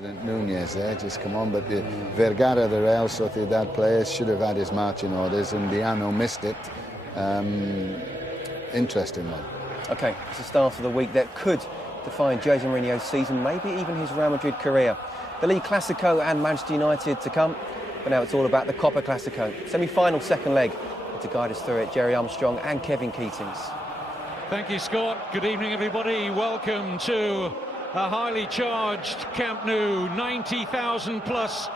President Nunez there, just come on, but the Vergara, the Real Sociedad player, should have had his marching orders, and Diano missed it. Interesting one. OK, it's the start of the week that could define Jose Mourinho's season, maybe even his Real Madrid career. The League Clasico and Manchester United to come, but now it's all about the Copa Clasico. Semi-final second leg. To guide us through it, Jerry Armstrong and Kevin Keatings. Thank you, Scott. Good evening, everybody. Welcome to a highly charged Camp Nou. 90,000 plus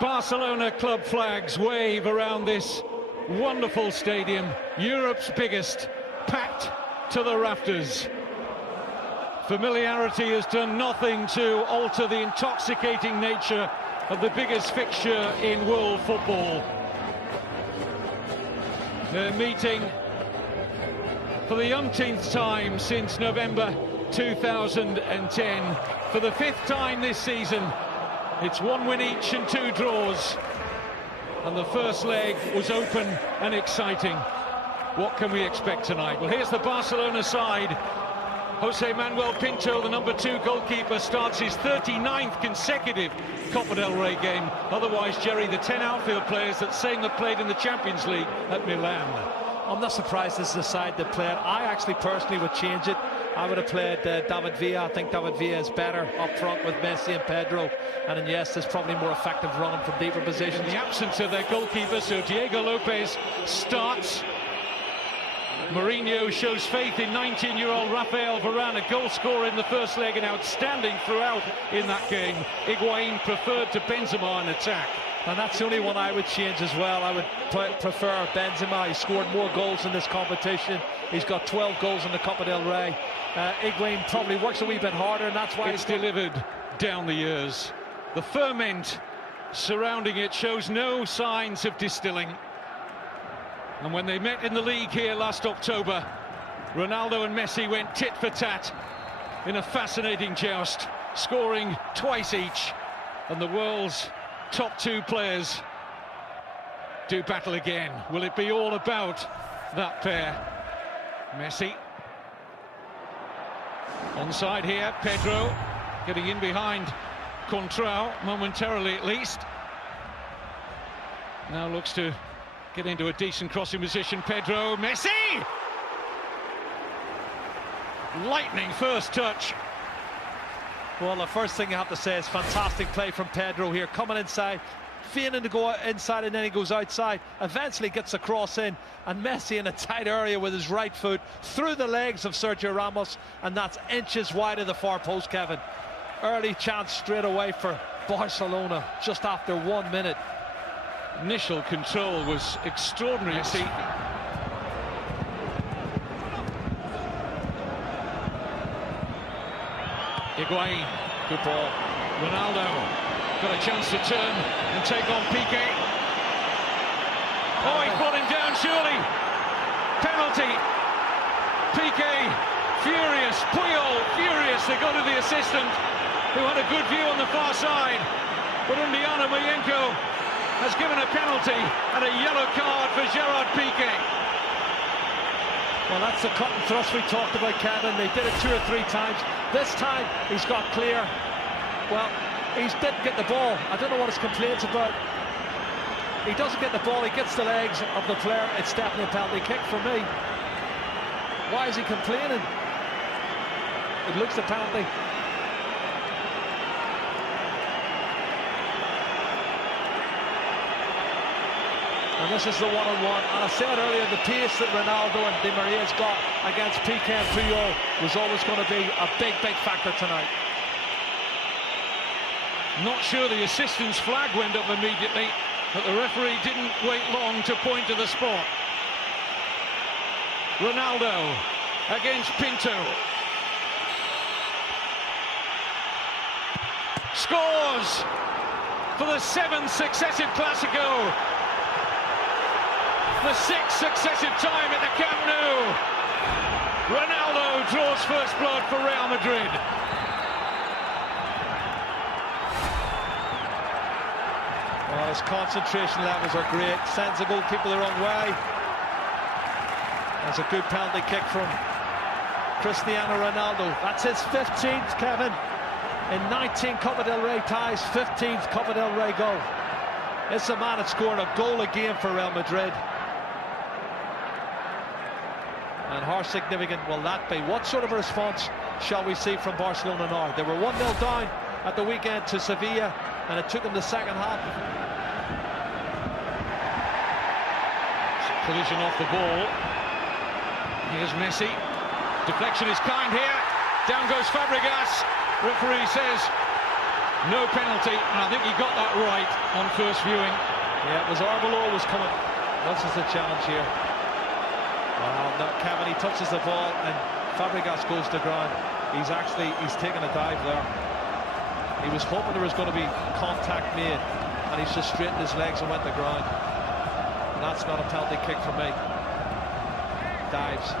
Barcelona club flags wave around this wonderful stadium, Europe's biggest, packed to the rafters. Familiarity has done nothing to alter the intoxicating nature of the biggest fixture in world football. They're meeting for the umpteenth time since November 2010. For the fifth time this season, it's 1 win each and 2 draws. And the first leg was open and exciting. What can we expect tonight? Well, here's the Barcelona side. Jose Manuel Pinto, the number 2 goalkeeper, starts his 39th consecutive Copa del Rey game. Otherwise, Jerry, the 10 outfield players that same that played in the Champions League at Milan. I'm not surprised this is the side that played. I actually personally would change it. I would have played David Villa. I think David Villa is better up front with Messi and Pedro. And then, yes, there's probably more effective running from deeper positions. In the absence of their goalkeeper, so Diego Lopez starts. Mourinho shows faith in 19-year-old Rafael Varane, a goal scorer in the first leg and outstanding throughout in that game. Higuain preferred to Benzema in attack. And that's the only one I would change as well. I would prefer Benzema. He scored more goals in this competition. He's got 12 goals in the Copa del Rey. Higuain probably works a wee bit harder, and that's why it's delivered down the years. The ferment surrounding it shows no signs of distilling. And when they met in the league here last October, Ronaldo and Messi went tit for tat in a fascinating joust, scoring twice each. And the world's top 2 players do battle again. Will it be all about that pair? Messi. Onside here, Pedro getting in behind Contrao, momentarily at least. Now looks to get into a decent crossing position. Pedro, Messi! Lightning first touch. Well, the first thing you have to say is fantastic play from Pedro here, coming inside, feigning to go inside, and then he goes outside, eventually gets a cross in, and Messi in a tight area with his right foot through the legs of Sergio Ramos, and that's inches wide of the far post, Kevin. Early chance straight away for Barcelona just after 1 minute. Initial control was extraordinary. Messi. Higuain, good ball. Ronaldo got a chance to turn and take on Piqué. Oh, he brought him down, surely. Penalty. Piqué, furious. Puyol, furious. They go to the assistant, who had a good view on the far side. But Undiano Mayenko has given a penalty and a yellow card for Gerard Piqué. Well, that's the cut and thrust we talked about, Kevin. They did it 2 or 3 times. This time he's got clear. Well, he didn't get the ball. I don't know what his complaints about. He doesn't get the ball, he gets the legs of the player. It's definitely a penalty kick for me. Why is he complaining? It looks a penalty. And this is the one-on-one. And I said earlier, the pace that Ronaldo and Di Maria's got against Piqué and Puyol was always going to be a big, big factor tonight. Not sure the assistant's flag went up immediately, but the referee didn't wait long to point to the spot. Ronaldo against Pinto. Scores for the 7th successive Clasico. The 6th successive time at the Camp Nou. Ronaldo draws first blood for Real Madrid. Well, his concentration levels are great. Sends the goalkeeper the wrong way. That's a good penalty kick from Cristiano Ronaldo. That's his 15th, Kevin. in 19 Copa del Rey ties, 15th Copa del Rey goal. It's a man that scored a goal a game for Real Madrid. And how significant will that be? What sort of a response shall we see from Barcelona now? They were 1-0 down at the weekend to Sevilla, and it took them the second half. Collision off the ball. Here's Messi. Deflection is kind here. Down goes Fabregas. Referee says no penalty, and I think he got that right on first viewing. Yeah, it was Arbeloa was coming. This is the challenge here. Well, no, Kevin, he touches the ball and Fabregas goes to ground. He's taken a dive there. He was hoping there was going to be contact made, and he's just straightened his legs and went to ground. And that's not a penalty kick for me. Dives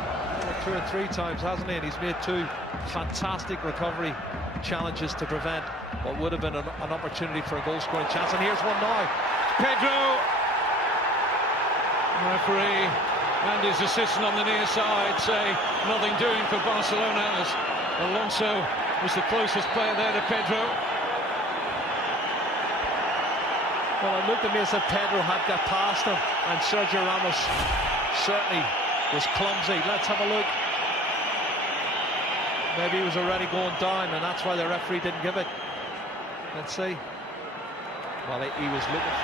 2 or 3 times, hasn't he? And he's made 2 fantastic recovery challenges to prevent what would have been an opportunity for a goal-scoring chance. And here's one now. Pedro. Referee and his assistant on the near side say nothing doing for Barcelona, as Alonso was the closest player there to Pedro. Well, it looked to me as if Pedro had got past him, and Sergio Ramos certainly was clumsy. Let's have a look. Maybe he was already going down, and that's why the referee didn't give it. Let's see. Well, he was looking.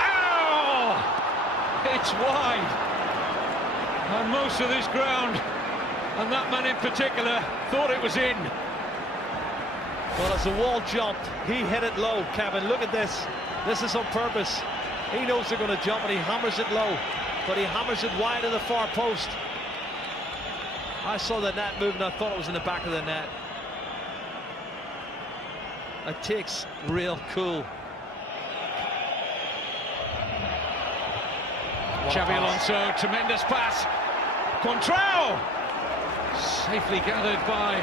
Ow! It's wide. And most of this ground, and that man in particular, thought it was in. Well, as the wall jumped, he hit it low, Kevin. Look at this. This is on purpose. He knows they're going to jump, and he hammers it low. But he hammers it wide of the far post. I saw the net move, and I thought it was in the back of the net. It takes real cool. Xabi Alonso, tremendous pass. Contrao! Safely gathered by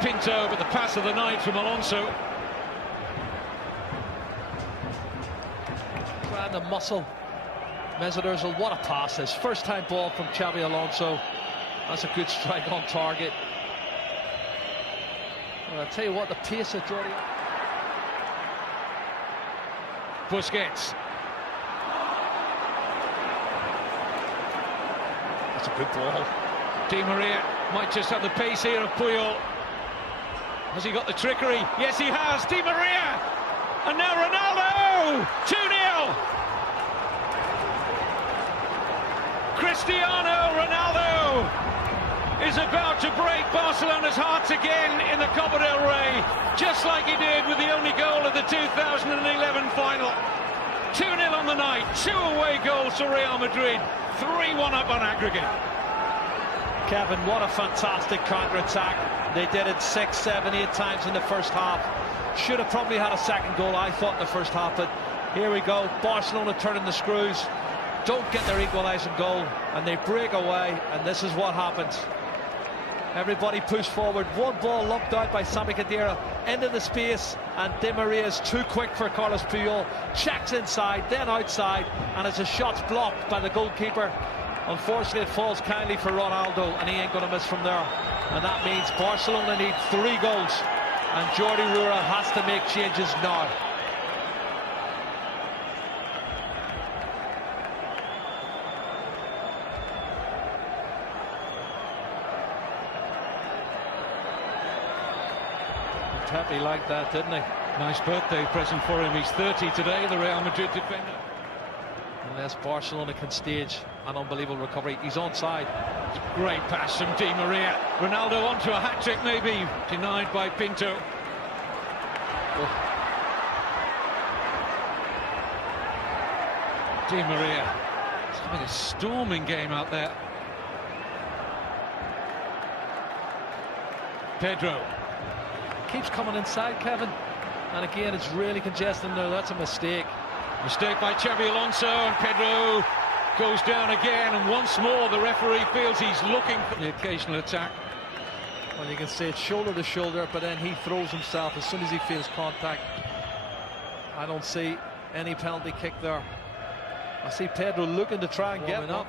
Pinto, but the pass of the night from Alonso. Trying to muscle Mesut Ozil. What a pass. His first time ball from Xabi Alonso. That's a good strike on target. Well, I'll tell you what, the pace of Jordi. Busquets. That's a good ball. Di Maria might just have the pace here of Puyol. Has he got the trickery? Yes, he has. Di Maria! And now Ronaldo! 2-0! Cristiano Ronaldo is about to break Barcelona's hearts again in the Copa del Rey, just like he did with the only goal of the 2011 final. 2-0 on the night, 2 away goals to Real Madrid, 3-1 up on aggregate. Kevin, what a fantastic counter-attack. They did it 6, 7, 8 times in the first half. Should have probably had a second goal, I thought, in the first half, but here we go. Barcelona turning the screws, don't get their equalising goal, and they break away, and this is what happens. Everybody pushed forward. One ball lumped out by Sami Khedira into the space, and Di Maria is too quick for Carlos Puyol. Checks inside, then outside, and as the shot's blocked by the goalkeeper, unfortunately it falls kindly for Ronaldo, and he ain't going to miss from there. And that means Barcelona need 3 goals, and Jordi Rura has to make changes now. Pepe liked that, didn't he? Nice birthday present for him. He's 30 today, the Real Madrid defender. Unless Barcelona can stage an unbelievable recovery. He's onside. Great pass from Di Maria. Ronaldo onto a hat-trick maybe, denied by Pinto. Oh. Di Maria. It's having a storming game out there. Pedro. Keeps coming inside, Kevin, and again it's really congested there. That's a mistake. Mistake by Xabi Alonso, and Pedro goes down again, and once more the referee feels he's looking for the occasional attack. Well, you can see it's shoulder to shoulder, but then he throws himself as soon as he feels contact. I don't see any penalty kick there. I see Pedro looking to try and get it up.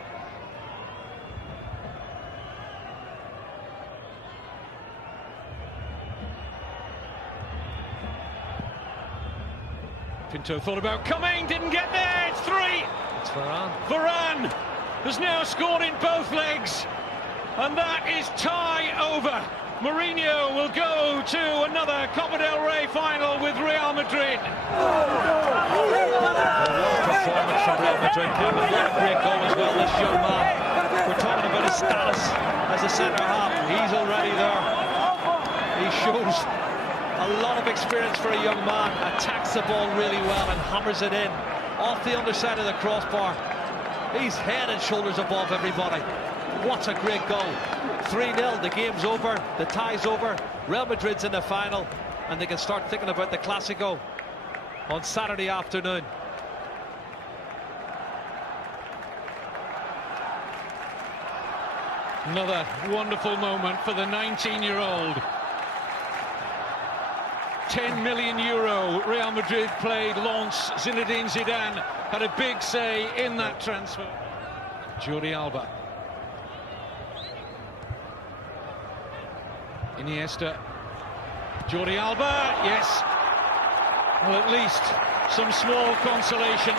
Pinto thought about coming, didn't get there. It's 3. It's Varane. Varane has now scored in both legs, and that is tie over. Mourinho will go to another Copa del Rey final with Real Madrid. Performance from Real Madrid. What a great goal as well, this young man. We're talking about his status as a centre half. He's already there. He shows a lot of experience for a young man. Attacks the ball really well and hammers it in off the underside of the crossbar. He's head and shoulders above everybody. What a great goal. 3-0, the game's over, the tie's over. Real Madrid's in the final, and they can start thinking about the Clásico on Saturday afternoon. Another wonderful moment for the 19-year-old. 10 million euro Real Madrid played Lens. Zinedine Zidane had a big say in that transfer. Jordi Alba. Iniesta. Jordi Alba, yes. Well, at least some small consolation.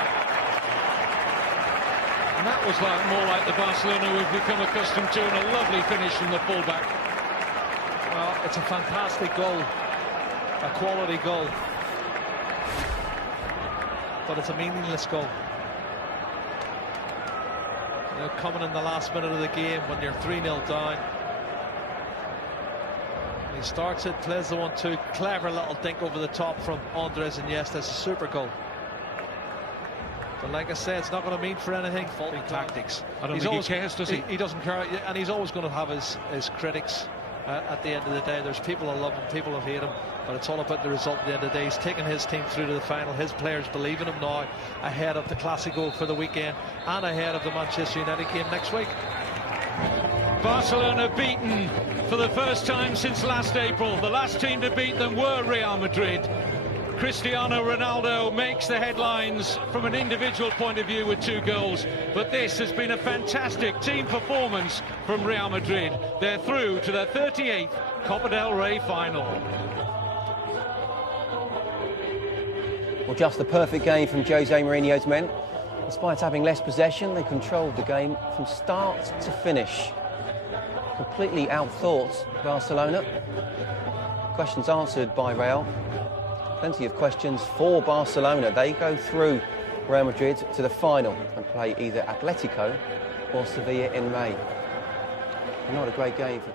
And that was more like the Barcelona we've become accustomed to, and a lovely finish from the fullback. Well, it's a fantastic goal. A quality goal, but it's a meaningless goal. You know, coming in the last minute of the game when you're 3-0 down. He starts it, plays the 1-2, clever little dink over the top from Andres Iniesta. It's a super goal. But like I say, it's not going to mean for anything. Faulty tactics. I don't think he cares, does he? He doesn't care, and he's always going to have his critics. At the end of the day, there's people who love him, people who hate him, but it's all about the result at the end of the day. He's taken his team through to the final. His players believe in him now, ahead of the Clásico for the weekend and ahead of the Manchester United game next week. Barcelona beaten for the first time since last April. The last team to beat them were Real Madrid. Cristiano Ronaldo makes the headlines from an individual point of view with 2 goals, but this has been a fantastic team performance from Real Madrid. They're through to their 38th Copa del Rey final. Well, just the perfect game from Jose Mourinho's men. Despite having less possession, they controlled the game from start to finish. Completely outthought Barcelona. Questions answered by Real. Plenty of questions for Barcelona. They go through Real Madrid to the final and play either Atletico or Sevilla in May. Not a great game for